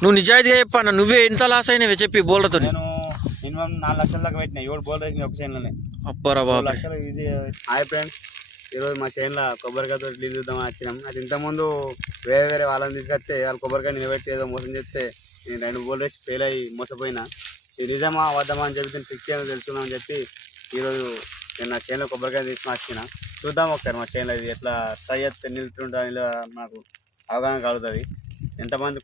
నువ్వు నిజాయితీగా చెప్పాను, నువ్వే ఎంత లాస్ అయినవే చెప్పి బోల్డర్తో. నేను మినిమం 4 లక్షల దాకా పెట్టినా, 7 బోల్ వేసిన ఒక చేనులోనే. అబ్బరా బాబు. 4 లక్షలు ఇది. హాయ్ ఫ్రెండ్స్, ఈరోజు మా చేనులో కొబ్బరికాయతో ఇడ్లీ చూద్దామని వచ్చినాం. అది ఇంతకుముందు వేరే వాళ్ళని తీసుకొస్తే వాళ్ళు కొబ్బరికాయ నిలబెట్టి ఏదో మోసం చేస్తే నేను 2 బోల్ వేసి ఫెయిల్ అయ్యి మోసపోయినా. ఇది నిజమా వద్దామా అని చెప్పి ట్రిక్ ఏదో తెలుసుకుందామని చెప్పి ఈరోజు నేను నా చేనులో కొబ్బరికాయ తీసుకుని వచ్చిన. చూద్దాం ఒకసారి మా చేనులో ఇది ఎట్లా ట్రై చేస్తే నిలుతుంటా నాకు అవగాహన కలుగుతుంది. ఎంతమంది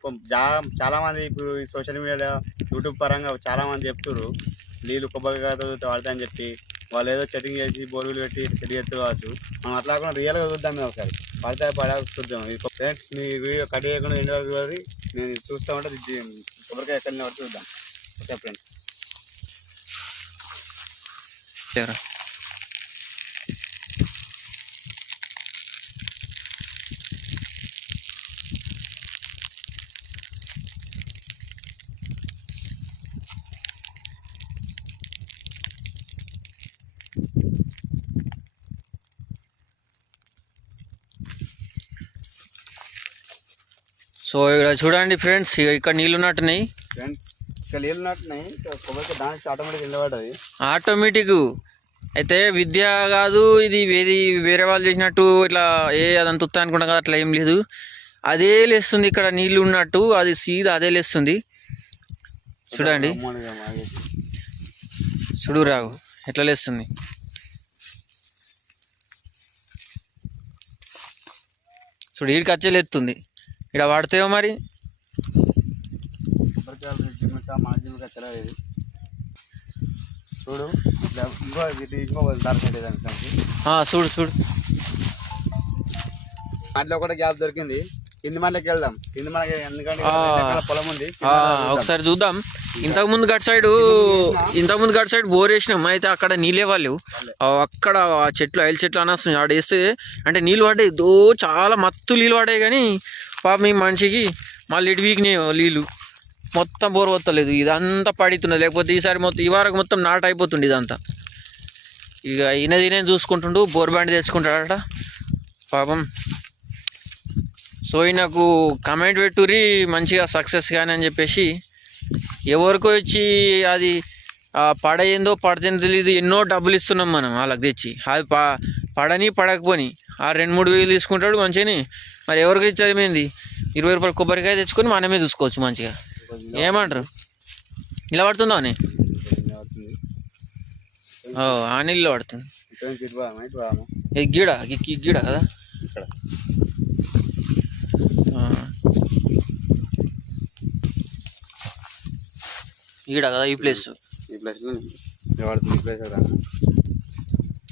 చాలామంది ఇప్పుడు ఈ సోషల్ మీడియాలో యూట్యూబ్ పరంగా చాలామంది చెప్తున్నారు నీళ్ళు కొబ్బరికాయతో వాడతాయని చెప్పి. వాళ్ళు ఏదో సెట్టింగ్ చేసి బోర్వెల్ పెట్టి సెట్ చేస్తూ కావచ్చు. మనం అట్లా కాకుండా రియల్గా చూద్దాం మేము ఒకసారి. పడతా చూద్దాం. ఫ్రెండ్స్, మీ వీడియో కట్ చేయకుండా ఎండ్ వరకు నేను చూస్తూ ఉంటే కొబ్బరికాయ ఎక్కడ వరకు చూద్దాం. Okay friends. సో ఇక్కడ చూడండి ఫ్రెండ్స్, ఇక్కడ నీళ్ళు ఉన్నట్టున్నాయి. ఫ్రెండ్స్, ఇక్కడ నీళ్ళు ఉన్నట్టున్నాయి. కొబ్బరికాయ దానికి ఆటోమేటిక్ నిలబడ్డది. ఆటోమేటిక్ అయితే విద్య కాదు ఇది, వేరే వాళ్ళు చేసినట్టు ఇట్లా అదంత ఉత్తా అనుకుంటాం కదా, అట్లా ఏం లేదు. అదే లేస్తుంది ఇక్కడ నీళ్ళు ఉన్నట్టు, అది సీదా అదే లేస్తుంది. చూడండి, చూడు రాగు ఎట్లా లేస్తుంది. చూడు ఈడికి వచ్చే లేస్తుంది. ఇక్కడ వాడితేవో మరి చూడు చూడు చూడు దాంట్లో కూడా గ్యాప్ దొరికింది. కింది మళ్ళీకి వెళ్దాం. కింది మనకి ఎందుకంటే పొలం ఉంది, ఒకసారి చూద్దాం. ఇంతకుముందు గట్ సైడ్ బోర్ వేసినాం. అయితే అక్కడ నీళ్ళే వాళ్ళు అక్కడ చెట్లు ఐల్ చెట్లు అనేస్తుంది. ఆడ వేస్తే అంటే నీళ్ళు పడ్డాయి, చాలా మత్తు నీళ్ళు పడ్డాయి. కానీ పాప మీ మనిషికి మళ్ళీ ఇటు వీక్నే నీళ్ళు మొత్తం బోర్ వస్తలేదు. ఇదంతా పడుతున్నది. లేకపోతే ఈసారి మొత్తం ఈ వారకు మొత్తం నాట అయిపోతుంది ఇదంతా. ఇక ఈయన చూసుకుంటుండు, బోర్ బ్యాండ్ తెచ్చుకుంటాడట పాపం. సో ఈయనకు కమెంట్ పెట్టుర్రి మంచిగా సక్సెస్ కానీ అని చెప్పేసి. ఎవరికో వచ్చి అది పడేందో పడితేందో తెలియదు, ఎన్నో డబ్బులు ఇస్తున్నాం మనం వాళ్ళకి తెచ్చి. అది పడని పడకపోని ఆ 2-3 వేలు తీసుకుంటాడు మంచిగాని. మరి ఎవరికి ఇచ్చేది 20 రూపాయలు కొబ్బరికాయ తెచ్చుకొని మనమే చూసుకోవచ్చు మంచిగా. ఏమంటారు? ఇలా పడుతుందా అని ఆ నీళ్ళు పడుతుంది. గిడ కదా ఈడ కదా ఈ ప్లేస్.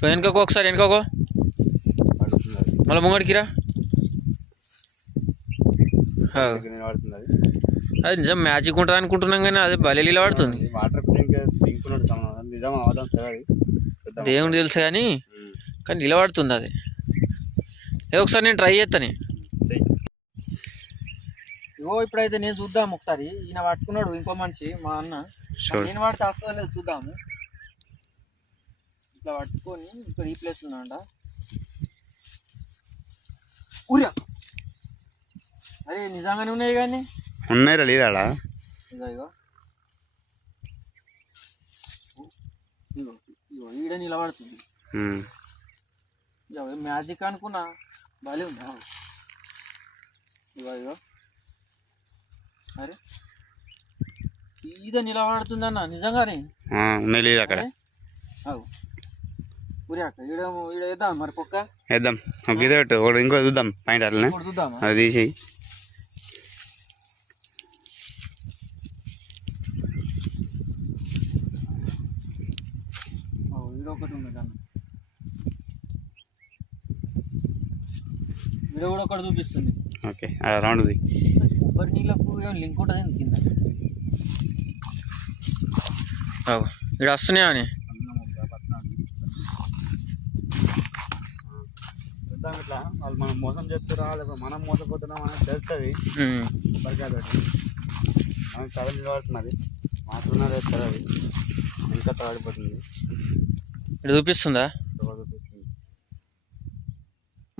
వెనుకకో ఒకసారి, వెనుకకో మళ్ళీ ముంగడికిరా. అది నిజం మ్యాజిక్ ఉంటుంది అనుకుంటున్నాం కానీ అది భలే నీళ్ళు పడుతుంది. దేవుడు తెలుసు కానీ నిలబడుతుంది అది. ఏదో ఒకసారి నేను ట్రై చేస్తాను. ఇగో ఇప్పుడైతే నేను చూద్దాం ఒకసారి. ఈయన పట్టుకున్నాడు ఇంకో మనిషి, మా అన్న. నేను వాడితే వస్తుందా లేదు చూద్దాము. ఇట్లా పట్టుకొని ఇక్కడ ఈ ప్లేస్ ఉన్నాడ. ఊరియా అరే నిజంగానే ఉన్నాయి కానీ ఉన్నాయి రా లేదా. ఇగో ఇగో ఇగో ఇగో ఈడ నిలబడుతుంది. మ్యాజిక్ అనుకున్నా, బాగా ఉందా. ఇగో ఇగో అరే సీదా నిలబడుతుంది అన్న నిజంగానే. అక్కడ ఈడ వేద్దాం మరి కుక్క వేద్దాం. ఇంకో చూద్దాం పాయింట్ అట్లనే చూద్దామా, అది తీసి. ఒకటి ఉంది అన్న, వీడియో కూడా ఒకటి చూపిస్తుంది. ఓకే రౌండ్ది కొబ్బరి నీళ్ళకు లింక్ ఉంటుంది కింద. ఇక్కడ వస్తున్నాయా అని ఇట్లా వాళ్ళు మనం మోసం చేస్తారా లేకపోతే మనం మోసపోతున్నాం అనేది తెలుస్తుంది. బరికాయతోటి మనకి చాలా నిలబడుతున్నది, మాత్రమే వేస్తారు. అది ఇంకా తడిపోతుంది. ఇక్కడ చూపిస్తుందా?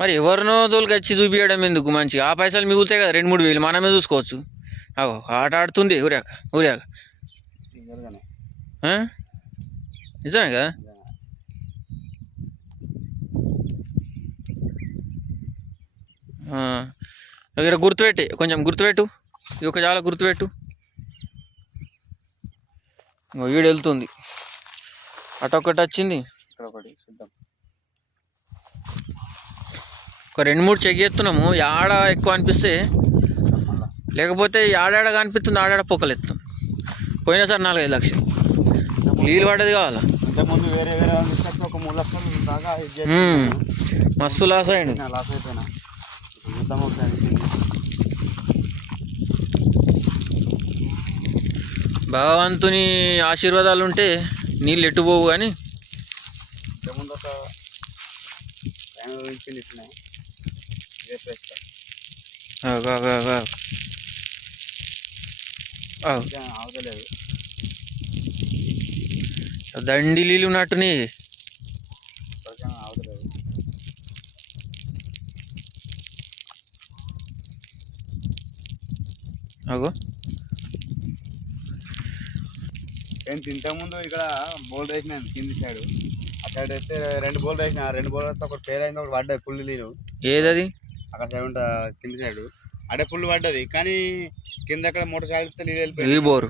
మరి ఎవరినో తోలికి వచ్చి చూపించడం ఎందుకు? మంచిగా ఆ పైసలు మిగులుతాయి కదా, 2-3 వేలు మనమే చూసుకోవచ్చు. అవు ఆట ఆడుతుంది ఊరాక ఊరాక నిజంగానే. నిజమే కదా. ఇక్కడ గుర్తుపెట్టి కొంచెం గుర్తుపెట్టు, ఇది ఒక చాలా గుర్తుపెట్టు. వీడు వెళ్తుంది అటొక్కటి వచ్చింది, ఇక్కడ ఒకటి చూద్దాం. ఒక 2-3 చెక్ చేస్తున్నాము, ఆడ ఎక్కువ అనిపిస్తే, లేకపోతే ఆడాడ కనిపిస్తుంది ఆడాడ పొక్కలు ఎత్తాం. పోయినా సార్ 4-5 లక్షలు నీళ్ళు పడ్డది కావాలా. ఇంతకుముందు వేరే వేరే వాళ్ళు తీసుకొచ్చి ఒక 3 లక్షలు దాకా మస్తు లాస్ అయ్యండి. లాస్ అయిపోయినా. చూద్దాం ఒకసారి. భగవంతుని ఆశీర్వాదాలు ఉంటే నీళ్ళు ఎట్టుపోవు. కానీ ఇంతకుముందు ఒక ఇచ్చింది ఇట్లా అవతలేదు. దండి నీళ్ళు ఉన్నట్టుని అవతలేదు. అగో ఇంతకుముందు ఇక్కడ బోల్ వేసినాను కింది సైడ్. ఆ సైడ్ అయితే 2 బోల్ వేసిన, 2 బోల్ వస్తే ఒకటి ఫెయిల్ అయింది, ఒకటి పడ్డది పుల్లి నీరు. ఏదది అక్కడ సైడ్ ఉంటా కింది సైడ్ అడే పుల్లు పడ్డది. కానీ కింద ఎక్కడ మోటార్ సైడ్ నీళ్ళు ఈ వెళ్ళిపోయి బోరు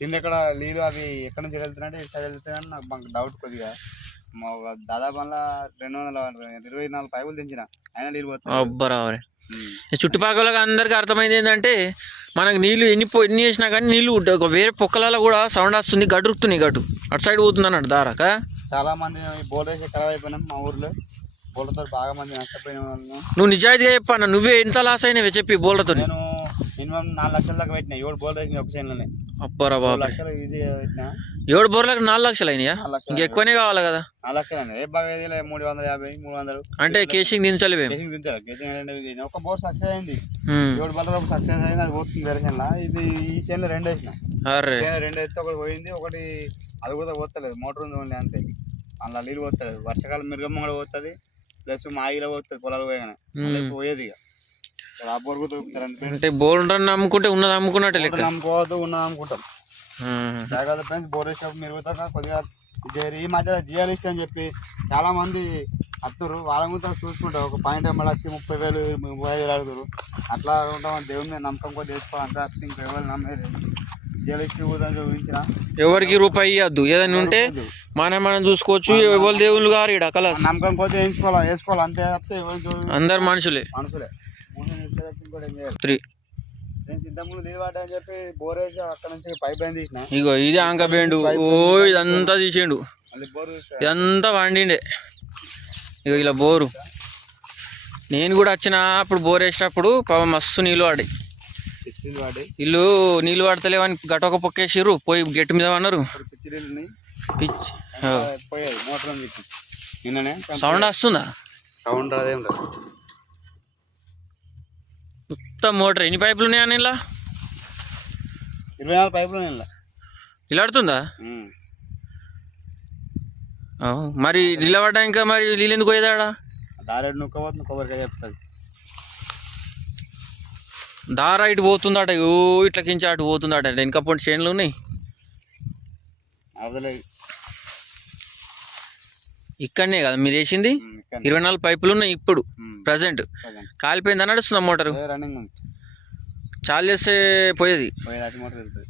కింద ఎక్కడ నీళ్ళు అవి ఎక్కడి నుంచి వెళ్తున్నాయంటే ఇటు సైడ్ వెళ్తున్నాయని నాకు డౌట్ కొద్దిగా. దాదాపు వల్ల 224 పైపులు తెంచిన అయినా నీళ్ళు పోతాయి. అబ్బరావరే. చుట్టుపక్కల అందరికి అర్థమైంది ఏంటంటే, మనకు నీళ్ళు ఎన్ని వేసినా కానీ నీళ్ళు వేరే పొక్కలలో కూడా సౌండ్ వస్తుంది, గడురుతున్నాయి. గడ్డు అటు సైడ్ పోతుంది అన్నాడు దారా కదా. చాలా మంది బోర్ వేసి ఖరాబ్ అయిపోయినాం మా ఊర్లో. బోర్లతో బాగా మంది నష్టపోయిన వాళ్ళు. నువ్వు నిజాయితీగా చెప్పాను, నువ్వే ఎంత లాస్ అయినావే చెప్పి బోర్లతో. నేను మినిమం 4 లక్షల దాకా పెట్టినా. 7 బోర్లు వేసిన ఒక చేనులోనే. అబ్బరా బాబు, 4 లక్షలు ఇది పెట్టినా. 7 బోర్లకు 4 లక్షలు అయినాయా? ఇంకెక్కువనే కావాలి కదా. 4 లక్షలు అండి. ఏ బాగా 350 300 అంటే కేసింగ్ దించాలి. దించారు. కేసింగ్ ఒక బోర్ సక్సెస్ అయింది. 7 బోర్ల సక్సెస్ అయింది. అది పోతుంది వేరే చేనులో. ఇది ఈ చేనులో 2 వేసిన. 2 వేస్తే ఒకటి పోయింది, ఒకటి అది కూడా పోతలేదు. మోటార్ ఉంది ఓన్లీ అంతే. అందులో నీళ్ళు పోతలేదు. వర్షాకాలం మిరుగమ్మ కూడా పోతుంది, ప్లస్ మాగిలో పోతుంది పొలాలు పోయాను పోయేది. ఇక ఆ బోర్ కూడా దొరుకుతారు. అంటే బోర్ నమ్ముకుంటే ఉన్నది అమ్ముకున్నట్టు లెక్క. నమ్ముకోవద్దు, ఉన్నది అమ్ముకుంటాం. జాగ్రత్త ఫ్రెండ్స్. బోర్ వేసినప్పుడు మీరు కూడా కొద్దిగా ఈ మధ్య జియాలిస్ట్ అని చెప్పి చాలా మంది అత్తురు. వాళ్ళ కూడా చూసుకుంటారు. ఒక పాయింట్ వచ్చి 30,000 35,000 అడుగుతారు. అట్లా ఉంటాం. దేవుని మీద నమ్మకం కూడా చేసుకోవాలి. అంతా ఇంకా ఎవరు నమ్మేది జియాలిస్ట్ కూడా చూపించిన ఎవరికి రూపాయి ఇవ్వద్దు. ఏదైనా ఉంటే మనం చూసుకోవచ్చు. ఎవరు దేవుళ్ళు గారు ఇక్కడ కల నమ్మకం కొద్ది వేసుకోవాలి అంతే. అందరు మనుషులే. ఇంతకుముందు నీళ్ళు పడ్డాయని చెప్పి బోర్ వేసి అక్కడ నుంచి పైప్ లైన్ తీసిన. ఇగో ఇది ఆంకబేండు. ఇదంతా తీసిండు, బోర్ ఇదంతా వండిండే. ఇగో ఇలా బోరు నేను కూడా వచ్చిన అప్పుడు బోర్ వేసినప్పుడు మస్తు నీళ్ళు పడ్డాయి. ఇల్లు నీళ్ళు పడతలేవని గటొక పొక్కేసిర్రు, పోయి గెట్టు మీద అన్నారు. సౌండ్ వస్తుందా? సౌండ్ అదేం రాదు. మొత్తం మోటార్ ఎన్ని పైపులు ఉన్నాయా? ఇలా 24 పైపులు ఇలా ఆడుతుందా? మరి నిలబడ్డా ఇంకా మరి నీళ్ళు ఎందుకు పోయేదాడా? దారేడు నొక్కబోతుంది, కొబ్బరికాయ చెప్తుంది. దారా ఇటు పోతుందట, ఇట్లా కించి అటు పోతుందట. వెనక పొంటి చేనులు ఉన్నాయి. ఇక్కడనే కదా మీరు వేసింది? 24 పైపులు ఉన్నాయి ఇప్పుడు ప్రజెంట్. కాలిపోయిందని నడుస్తుందా మోటారు? రన్నింగ్ చాలు చేస్తే పోయేది. మోటార్ వెళ్తుంది.